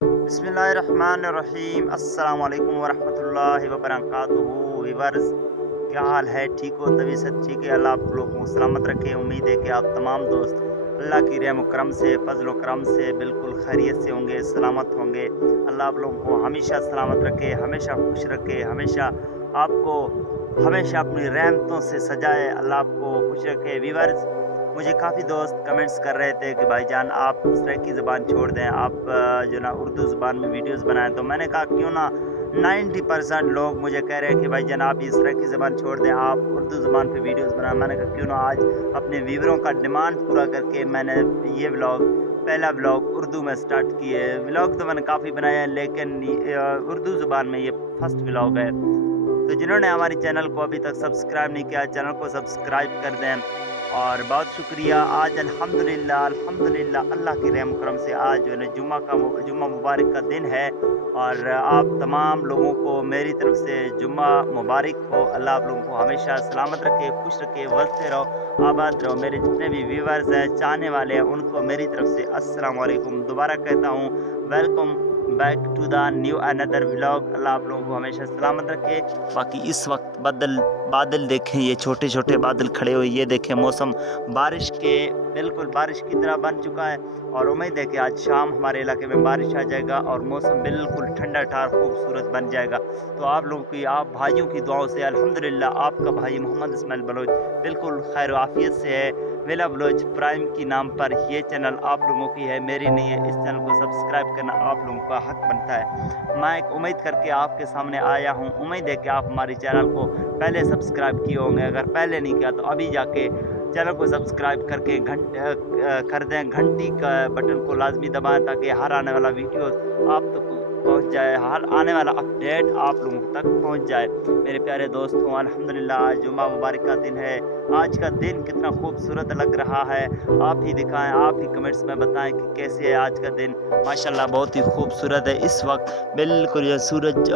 बिस्मिल्लाहिर्रहमानिर्रहीम। अस्सलाम वालेकुम वरहमतुल्लाहि वबरकातुहू। वीवर्स, क्या हाल है? ठीक हो? तबीयत ठीक है? अल्लाह आप लोगों को सलामत रखे। उम्मीद है कि आप तमाम दोस्त अल्लाह की रहम करम से, फजल करम से बिल्कुल खैरियत से होंगे, सलामत होंगे। अल्लाह आप लोगों को हमेशा सलामत रखे, हमेशा खुश रखे, हमेशा आपको हमेशा अपनी रहमतों से सजाए। अल्लाह आपको खुश रखे। वीवर्स, मुझे काफ़ी दोस्त कमेंट्स कर रहे थे कि भाईजान आप सराइकी ज़बान छोड़ दें, आप जो ना उर्दू ज़बान में वीडियोस बनाएं। तो मैंने कहा क्यों ना 90% लोग मुझे कह रहे हैं कि भाईजान आप ये सराइकी ज़बान छोड़ दें, आप उर्दू ज़बान पे वीडियोस बनाएं। मैंने कहा क्यों ना आज अपने व्यूअरों का डिमांड पूरा करके मैंने ये व्लॉग, पहला व्लॉग उर्दू में स्टार्ट किए। व्लॉग तो मैंने काफ़ी बनाए हैं, लेकिन उर्दू ज़बान में ये फर्स्ट व्लॉग है। तो जिन्होंने हमारे चैनल को अभी तक सब्सक्राइब नहीं किया, चैनल को सब्सक्राइब कर दें। और बहुत शुक्रिया। आज अल्हम्दुलिल्लाह अल्हम्दुलिल्लाह अल्लाह की रहम करम से आज जो है ना जुम्मा मुबारक का दिन है, और आप तमाम लोगों को मेरी तरफ से जुम्मा मुबारक हो। अल्लाह आप लोगों को हमेशा सलामत रखे, खुश रखे, वसते रहो, आबाद रहो। मेरे जितने भी व्यूवर्स हैं, चाहने वाले हैं, उनको मेरी तरफ से अस्सलाम वालेकुम दोबारा कहता हूँ। Welcome back to the new another vlog. अल्लाह आप लोगों को हमेशा सलामत रखे। बाकी इस वक्त बादल बादल देखें, ये छोटे छोटे बादल खड़े हुए, ये देखें मौसम बारिश के बिल्कुल बारिश की तरह बन चुका है। और उम्मीद है कि आज शाम हमारे इलाके में बारिश आ जाएगा और मौसम बिल्कुल ठंडा ठार खूबसूरत बन जाएगा। तो आप लोगों की, आप भाइयों की दुआओं से अल्हम्दुलिल्लाह आपका भाई मोहम्मद इस्माइल बलोच बिल्कुल खैर आफियत से है। वेला बलोच प्राइम की नाम पर ये चैनल आप लोगों की है, मेरी नहीं है। इस चैनल को सब्सक्राइब करना आप लोगों का हक बनता है। मैं एक उम्मीद करके आपके सामने आया हूँ। उम्मीद है कि आप हमारे चैनल को पहले सब्सक्राइब किए होंगे। अगर पहले नहीं किया तो अभी जाके चैनल को सब्सक्राइब करके कर दें, घंटी का बटन को लाजमी दबाएं, ताकि हर आने वाला वीडियो आप तक पहुंच जाए, हर आने वाला अपडेट आप लोगों तक पहुंच जाए। मेरे प्यारे दोस्तों, अल्हम्दुलिल्लाह आज जुम्मा मुबारक का दिन है। आज का दिन कितना खूबसूरत लग रहा है, आप ही दिखाएं, आप ही कमेंट्स में बताएं कि कैसे है आज का दिन। माशाल्लाह बहुत ही खूबसूरत है। इस वक्त बिल्कुल ये सूरज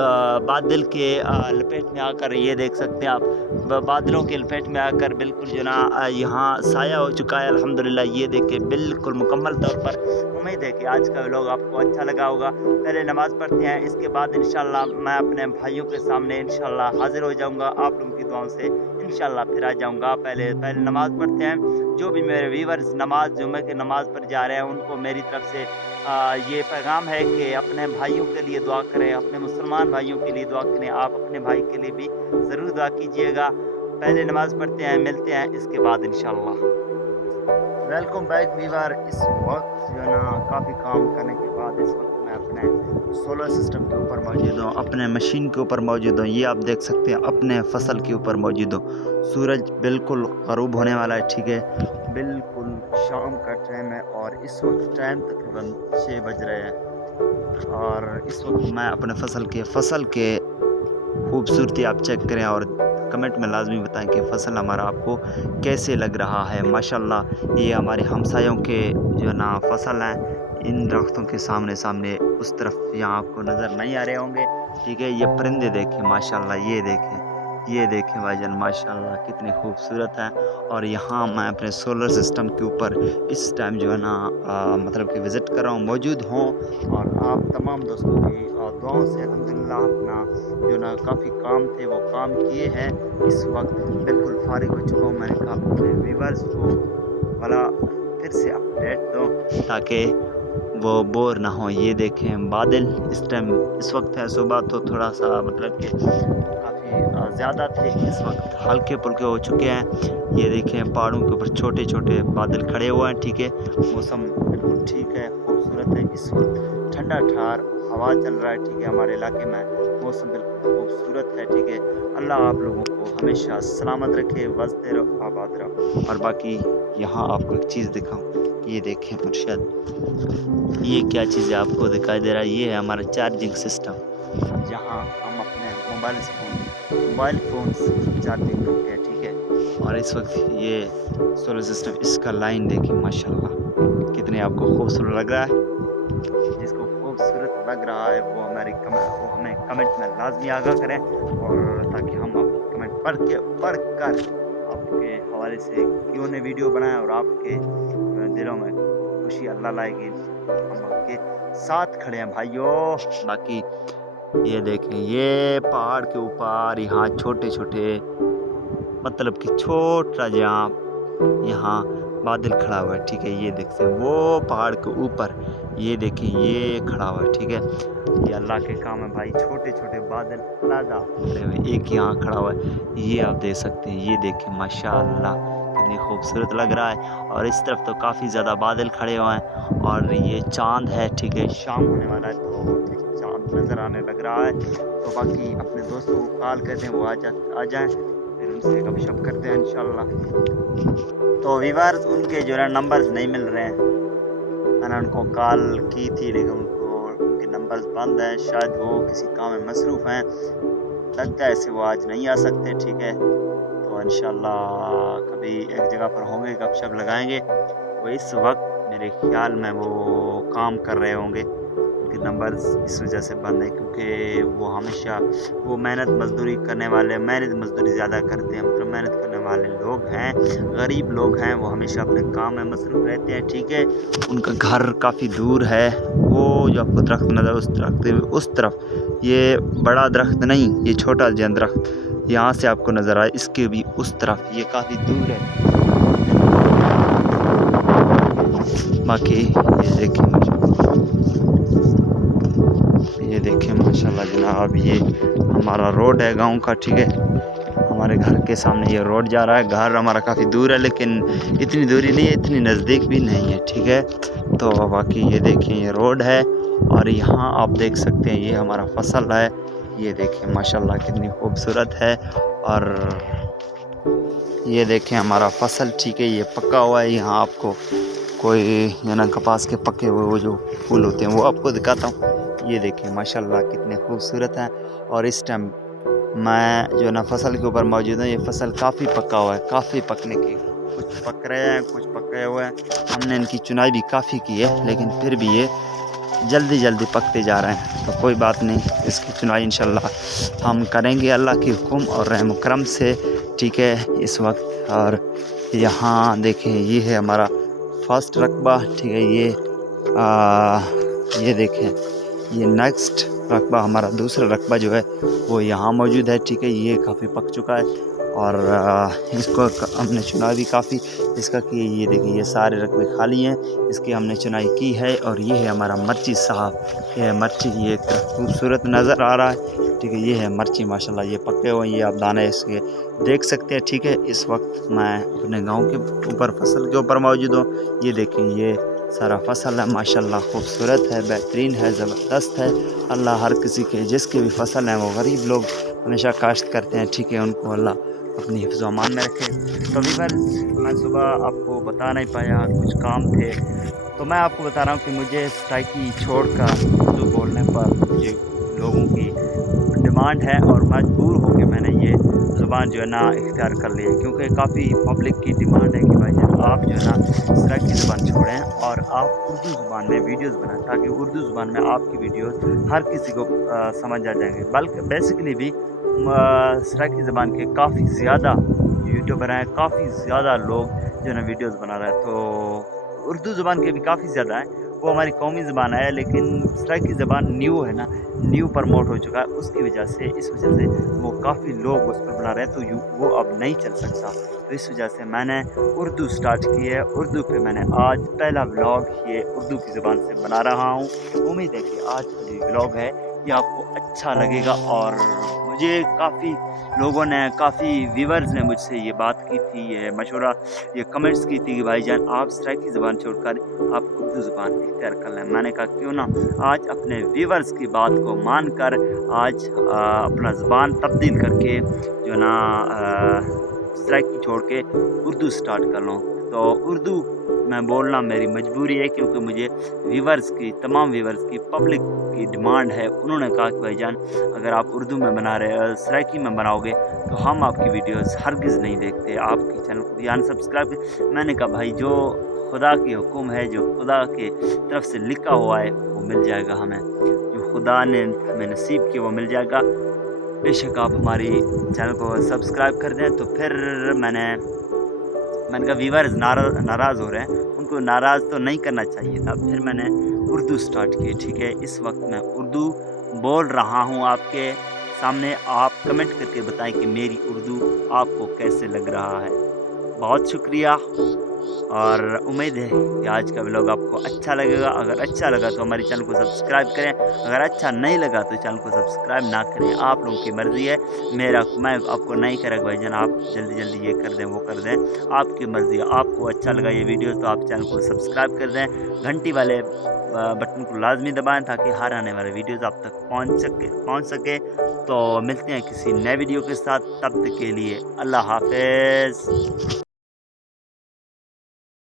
बादल के लपेट में आकर, ये देख सकते हैं आप, बादलों के लपेट में आकर बिल्कुल जो ना यहाँ साया हो चुका है। अल्हम्दुलिल्लाह ये देखे बिल्कुल मुकम्मल तौर पर। उम्मीद है कि आज का व्लॉग आपको अच्छा लगा होगा। पहले नमाज़ पढ़ते हैं, इसके बाद इंशाल्लाह मैं अपने भाइयों के सामने इंशाल्लाह हाजिर हो जाऊंगा। आप लोगों की दुआओं से इंशाल्लाह फिर आ जाऊंगा। पहले नमाज़ पढ़ते हैं। जो भी मेरे व्यूअर्स नमाज जुम्मे की नमाज़ पर जा रहे हैं, उनको मेरी तरफ से ये पैगाम है कि अपने भाइयों के लिए दुआ करें, अपने मुसलमान भाइयों के लिए दुआ करें। आप अपने भाई के लिए भी ज़रूर दुआ कीजिएगा। पहले नमाज़ पढ़ते हैं, मिलते हैं इसके बाद इंशाल्लाह। Welcome back viewer. इस वक्त जो है ना काफ़ी काम करने के बाद इस वक्त मैं अपने सोलर सिस्टम के ऊपर मौजूद हूँ, अपने मशीन के ऊपर मौजूद हूँ। ये आप देख सकते हैं, अपने फसल के ऊपर मौजूद हूँ। सूरज बिल्कुल ग़रूब होने वाला है, ठीक है, बिल्कुल शाम का टाइम है और इस वक्त टाइम तकरीबन 6 बज रहे हैं। और इस वक्त मैं अपने फसल के खूबसूरती आप चेक करें और कमेंट में लाजमी बताएं कि फ़सल हमारा आपको कैसे लग रहा है। माशाल्लाह ये हमारे हमसायों के जो ना फसल हैं, इन दरख्तों के सामने सामने उस तरफ यहाँ आपको नज़र नहीं आ रहे होंगे, ठीक है। ये परिंदे देखें माशाल्लाह, ये देखें भाईजान माशाल्लाह कितने खूबसूरत हैं। और यहाँ मैं अपने सोलर सिस्टम के ऊपर इस टाइम जो है ना मतलब कि विज़िट कर रहा हूँ, मौजूद हूँ। और आप तमाम दोस्तों की दुआओं से अल्हम्दुलिल्लाह अपना जो ना काफ़ी काम थे वो काम किए हैं। इस वक्त बिल्कुल फारिग हो चुका हूँ। मैंने कहा अपने व्यूअर्स को वाला फिर से अपडेट दो ताकि वो बोर ना हो। ये देखें बादल इस वक्त है, सुबह तो थोड़ा सा मतलब कि काफ़ी ज़्यादा थे, इस वक्त हल्के पुल्के हो चुके हैं। ये देखें पहाड़ों के ऊपर छोटे छोटे बादल खड़े हुए हैं, ठीक है। मौसम बिल्कुल ठीक है, खूबसूरत है। इस वक्त ठंडा ठार हवा चल रहा है, ठीक है। हमारे इलाके में मौसम बिल्कुल खूबसूरत है, ठीक है। अल्लाह आप लोगों को हमेशा सलामत रखे, वसते रहो, आबाद रहो। और बाकी यहाँ आपको एक चीज़ दिखाऊँ, ये देखें मुर्शद, ये क्या चीज़ है आपको दिखाई दे रहा है? ये है हमारा चार्जिंग सिस्टम, जहाँ हम अपने मोबाइल फ़ोन्स चार्जिंग करते हैं, ठीक है। और इस वक्त ये सोलर सिस्टम, इसका लाइन देखिए माशाल्लाह कितने आपको खूबसूरत लग रहा है। जिसको खूबसूरत लग रहा है वो वो हमें कमेंट में लाजमी आगाह करें, और ताकि हम आपकी कमेंट पढ़ कर आपके हवाले से क्यों ने वीडियो बनाएं और आपके दिलों में खुशी अल्लाह लाएगी, हम आपके साथ खड़े हैं भाइयों। बाकी ये देखें, ये पहाड़ के ऊपर यहाँ छोटे छोटे मतलब कि छोटा जहाँ यहाँ बादल खड़ा हुआ है, ठीक है। ये देखते हैं वो पहाड़ के ऊपर, ये देखें ये खड़ा हुआ है, ठीक है। ये अल्लाह के काम है भाई, छोटे छोटे बादल अलग खड़े हुए, एक यहाँ खड़ा हुआ है, ये आप देख सकते हैं। ये देखें माशाअल्लाह कितनी खूबसूरत लग रहा है। और इस तरफ तो काफ़ी ज़्यादा बादल खड़े हुए हैं और ये चांद है, ठीक है। शाम होने वाला है तो चांद नज़र आने लग रहा है। तो बाकी अपने दोस्तों को कॉल करते हैं, वो आ जाएँ, फिर उनसे गपशप करते हैं इंशाल्लाह। तो व्यूअर्स उनके जो है नंबर्स नहीं मिल रहे हैं, मैंने उनको कॉल की थी लेकिन उनके नंबर्स बंद हैं, शायद वो किसी काम में मसरूफ़ हैं, लगता है ऐसे वो आज नहीं आ सकते, ठीक है। तो इंशाल्लाह कभी एक जगह पर होंगे, गपशप लगाएंगे। वो इस वक्त मेरे ख्याल में वो काम कर रहे होंगे, उनके नंबर्स इस वजह से बंद है क्योंकि वो हमेशा वो मेहनत मजदूरी करने वाले, मेहनत मजदूरी ज़्यादा करते हैं, मतलब मेहनत करने वाले लोग हैं, गरीब लोग हैं, वो हमेशा अपने काम में मसरूफ़ रहते हैं, ठीक है। उनका घर काफ़ी दूर है, वो जो आपको दरख्त नज़र उस तरफ ये बड़ा दरख्त नहीं, ये छोटा जो दरख्त यहाँ से आपको नज़र आए, इसके भी उस तरफ ये काफ़ी दूर है। बाकी ये देखें माशाल्लाह जनाब, ये हमारा रोड है गांव का, ठीक है। हमारे घर के सामने ये रोड जा रहा है, घर हमारा काफ़ी दूर है लेकिन इतनी दूरी नहीं है, इतनी नज़दीक भी नहीं है, ठीक है। तो बाकी ये देखें ये रोड है और यहाँ आप देख सकते हैं ये हमारा फसल है, ये देखें माशाल्लाह कितनी खूबसूरत है। और ये देखें हमारा फसल, ठीक है, ये पका हुआ है। यहाँ आपको कोई ना कपास के पके हुए वो जो फूल होते हैं वो आपको दिखाता हूँ। ये देखें माशाल्लाह कितने खूबसूरत हैं। और इस टाइम मैं जो ना फसल के ऊपर मौजूद हूँ, ये फसल काफ़ी पका हुआ है, काफ़ी पकने की, कुछ पक रहे हैं कुछ पके हुए हैं। हमने इनकी चुनाई भी काफ़ी की है लेकिन फिर भी ये जल्दी जल्दी पकते जा रहे हैं। तो कोई बात नहीं, इसकी चुनाई इंशाल्लाह हम करेंगे अल्लाह के हुक्म और रहम करम से, ठीक है इस वक्त। और यहाँ देखें ये है हमारा फर्स्ट रकबा, ठीक है। ये देखें ये नेक्स्ट रकबा, हमारा दूसरा रकबा जो है वो यहाँ मौजूद है, ठीक है। ये काफ़ी पक चुका है और इसको हमने चुनाई भी काफ़ी इसका की है। ये देखिए ये सारे रकबे खाली हैं, इसकी हमने चुनाई की है। और ये है हमारा मर्ची साहब, ये है मर्ची, ये खूबसूरत नज़र आ रहा है, ठीक है। ये है मर्ची माशाल्लाह, ये पके हुए ये आप दाने इसके देख सकते हैं, ठीक है। इस वक्त मैं अपने गाँव के ऊपर फसल के ऊपर मौजूद हूँ। ये देखें ये सारा फसल है माशाल्लाह, खूबसूरत है, बेहतरीन है, ज़बरदस्त है। अल्लाह हर किसी के जिसके भी फसल हैं वो गरीब लोग हमेशा काश्त करते हैं, ठीक है, उनको अल्लाह अपनी हिफ्ज़ व अमान में रखे। तो व्यूअर्स मैं सुबह आपको बता नहीं पाया, कुछ काम थे, तो मैं आपको बता रहा हूँ कि मुझे स्ट्राइकी छोड़कर उर्दू बोलने पर मुझे लोगों की डिमांड है और मजबूर होकर मैंने ये ज़ुबान जो है ना इख्तियार कर ली है, क्योंकि काफ़ी पब्लिक की डिमांड है कि भाई आप जो है ना स्ट्राइकी ज़ुबान छोड़ें और आप उर्दू ज़ुबान में वीडियोस बनाएं, ताकि उर्दू ज़ुबान में आपकी वीडियोस हर किसी को समझ आ जाएंगे। बल्कि बेसिकली भी स्ट्राइकी ज़बान के काफ़ी ज़्यादा यूट्यूबर हैं, काफ़ी ज़्यादा लोग जो है ना वीडियोस बना रहे हैं। तो उर्दू ज़ुबान के भी काफ़ी ज़्यादा हैं, वो हमारी कौमी ज़बान है, लेकिन स्ट्राइकी ज़बान न्यू है ना, न्यू प्रमोट हो चुका है, उसकी वजह से इस वजह से वो काफ़ी लोग उस पर बना रहे हैं, तो वो अब नहीं चल सकता। तो इस वजह से मैंने उर्दू स्टार्ट की है। उर्दू पे मैंने आज पहला व्लॉग ये उर्दू की ज़बान से बना रहा हूँ। उम्मीद है कि आज का जो व्लॉग है ये आपको अच्छा लगेगा। और मुझे काफ़ी लोगों ने, काफ़ी व्यूवर्स ने मुझसे ये बात की थी, ये मशवरा, ये कमेंट्स की थी कि भाईजान आप स्ट्राइकी ज़बान छोड़कर आप उर्दू ज़बान इख्तियार कर लें। मैंने कहा क्यों ना आज अपने व्यूवर्स की बात को मानकर आज अपना ज़बान तब्दील करके जो ना स्ट्राइकी छोड़ के उर्दू स्टार्ट कर लूँ। तो उर्दू मैं बोलना मेरी मजबूरी है, क्योंकि मुझे व्यूवर्स की, तमाम व्यूवर्स की, पब्लिक की डिमांड है। उन्होंने कहा कि भाईजान अगर आप उर्दू में बना रहे, सराइकी में बनाओगे तो हम आपकी वीडियोस हरगिज़ नहीं देखते, आपके चैनल को भी अनसब्सक्राइब। मैंने कहा भाई जो खुदा की हुक्म है, जो खुदा के तरफ से लिखा हुआ है वो मिल जाएगा हमें, जो खुदा ने हमें नसीब किया वो मिल जाएगा। बेशक आप हमारी चैनल को सब्सक्राइब कर दें। तो फिर मैंने میں نے کہا ویورز ناراض ہو رہے ہیں، ان کو ناراض تو نہیں کرنا چاہیے تھا۔ پھر میں نے اردو سٹارٹ کی، ٹھیک ہے۔ اس وقت میں اردو بول رہا ہوں آپ کے سامنے، آپ کمنٹ کر کے بتائیں کہ میری اردو آپ کو کیسے لگ رہا ہے۔ بہت شکریہ، اور امید ہے کہ آج کا ولاگ آپ کو اچھا لگے گا۔ اگر اچھا لگا تو ہمارے چینل کو سبسکرائب کریں، اگر اچھا نہیں لگا تو چینل کو سبسکرائب نہ کریں، آپ لوگوں کی مرضی ہے۔ میں آپ کو نہیں کرا کہ بھائی جان آپ جلدی یہ کر دیں وہ کر دیں، آپ کی مرضی ہے۔ آپ کو اچھا لگا یہ ویڈیو تو آپ چینل کو سبسکرائب کر دیں، گھنٹی والے بٹن کو لازمی دبائیں تاکہ ہر آنے والے ویڈیوز آپ تک پہنچ سکے۔ تو ملتے ہیں کسی نئے ویڈیو کے ساتھ، تب تک کے لیے اللہ حافظ۔